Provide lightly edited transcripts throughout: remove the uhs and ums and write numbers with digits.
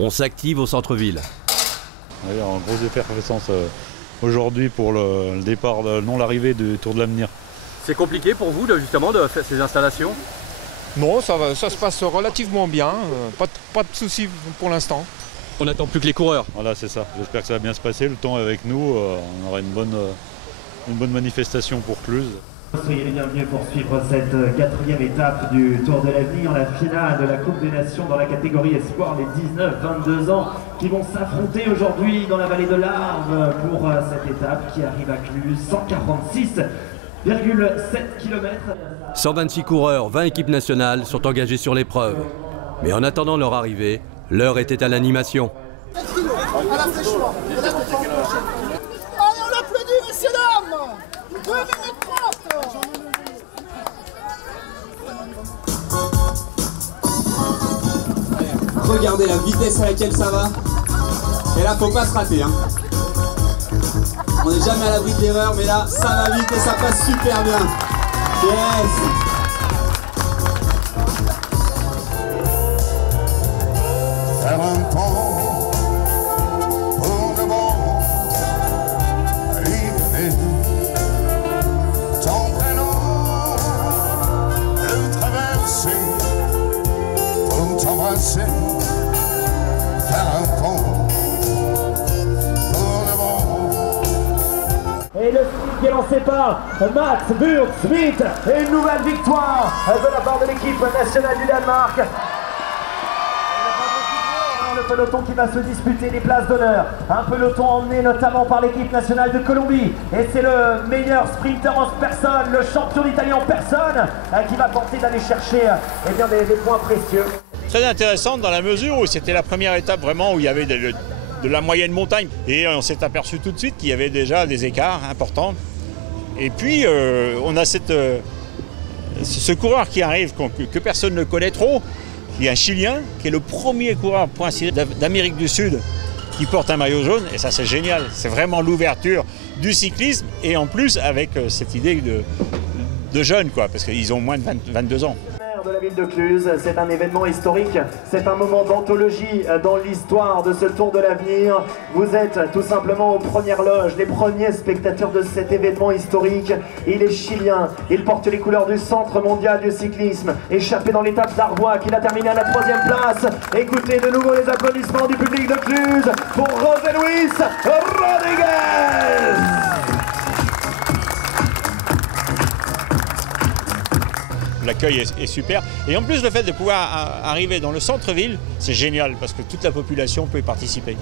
On s'active au centre-ville. Il y a une grosse effervescence aujourd'hui pour le départ, non l'arrivée du Tour de l'Avenir. C'est compliqué pour vous justement de faire ces installations? Non, ça se passe relativement bien, pas de soucis pour l'instant. On n'attend plus que les coureurs. Voilà, c'est ça. J'espère que ça va bien se passer. Le temps est avec nous. On aura une bonne manifestation pour Cluse. Soyez les bienvenus pour suivre cette 4e étape du Tour de l'Avenir, la finale de la Coupe des Nations dans la catégorie Espoir, les 19-22 ans qui vont s'affronter aujourd'hui dans la vallée de l'Arve pour cette étape qui arrive à Cluse, 146,7 km. 126 coureurs, 20 équipes nationales sont engagées sur l'épreuve. Mais en attendant leur arrivée, l'heure était à l'animation. Allez, on applaudit, messieurs, dames! 2 minutes 30! Regardez la vitesse à laquelle ça va. Et là, faut pas se rater. Hein. On n'est jamais à l'abri de l'erreur, mais là, ça va vite et ça passe super bien. Yes! Faire un pont pour de bon, livrer ton prénom, le traverser pour t'embrasser. Faire un pont pour de bon. Et le sprint qui est lancé par Mats Burt Smith et une nouvelle victoire de la part de l'équipe nationale du Danemark. Le peloton qui va se disputer les places d'honneur. Un peloton emmené notamment par l'équipe nationale de Colombie. Et c'est le meilleur sprinter en personne, le champion d'Italie en personne, qui va tenter d'aller chercher des points précieux. Très intéressante dans la mesure où c'était la première étape vraiment où il y avait de la moyenne montagne. Et on s'est aperçu tout de suite qu'il y avait déjà des écarts importants. Et puis on a ce coureur qui arrive, que personne ne connaît trop, qui est un Chilien, qui est le premier coureur point d'Amérique du Sud qui porte un maillot jaune. Et ça, c'est génial. C'est vraiment l'ouverture du cyclisme. Et en plus, avec cette idée de jeunes, quoi, parce qu'ils ont moins de 22 ans. De la ville de Cluse, c'est un événement historique, c'est un moment d'anthologie dans l'histoire de ce Tour de l'Avenir. Vous êtes tout simplement aux premières loges, les premiers spectateurs de cet événement historique. Il est chilien, il porte les couleurs du Centre mondial du cyclisme, échappé dans l'étape d'Arbois, qu'il a terminé à la 3e place. Écoutez de nouveau les applaudissements du public de Cluse pour José Luis Rodriguez. L'accueil est super. Et en plus, le fait de pouvoir arriver dans le centre-ville, c'est génial parce que toute la population peut y participer.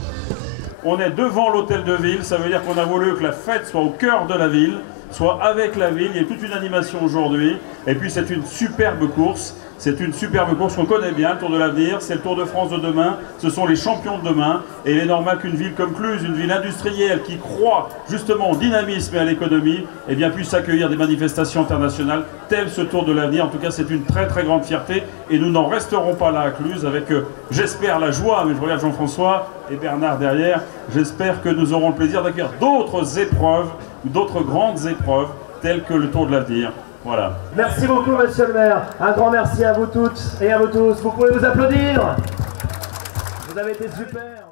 On est devant l'hôtel de ville, ça veut dire qu'on a voulu que la fête soit au cœur de la ville, soit avec la ville. Il y a toute une animation aujourd'hui. Et puis c'est une superbe course. C'est une superbe course qu'on connaît bien, le Tour de l'Avenir. C'est le Tour de France de demain. Ce sont les champions de demain. Et il est normal qu'une ville comme Cluse, une ville industrielle qui croit justement au dynamisme et à l'économie, eh bien, puisse accueillir des manifestations internationales telles ce Tour de l'Avenir. En tout cas, c'est une très très grande fierté. Et nous n'en resterons pas là à Cluse avec, j'espère, la joie. Mais je regarde Jean-François et Bernard derrière. J'espère que nous aurons le plaisir d'accueillir d'autres épreuves, d'autres grandes épreuves telles que le Tour de l'Avenir. Voilà. Merci beaucoup, monsieur le maire. Un grand merci à vous toutes et à vous tous. Vous pouvez vous applaudir. Vous avez été super.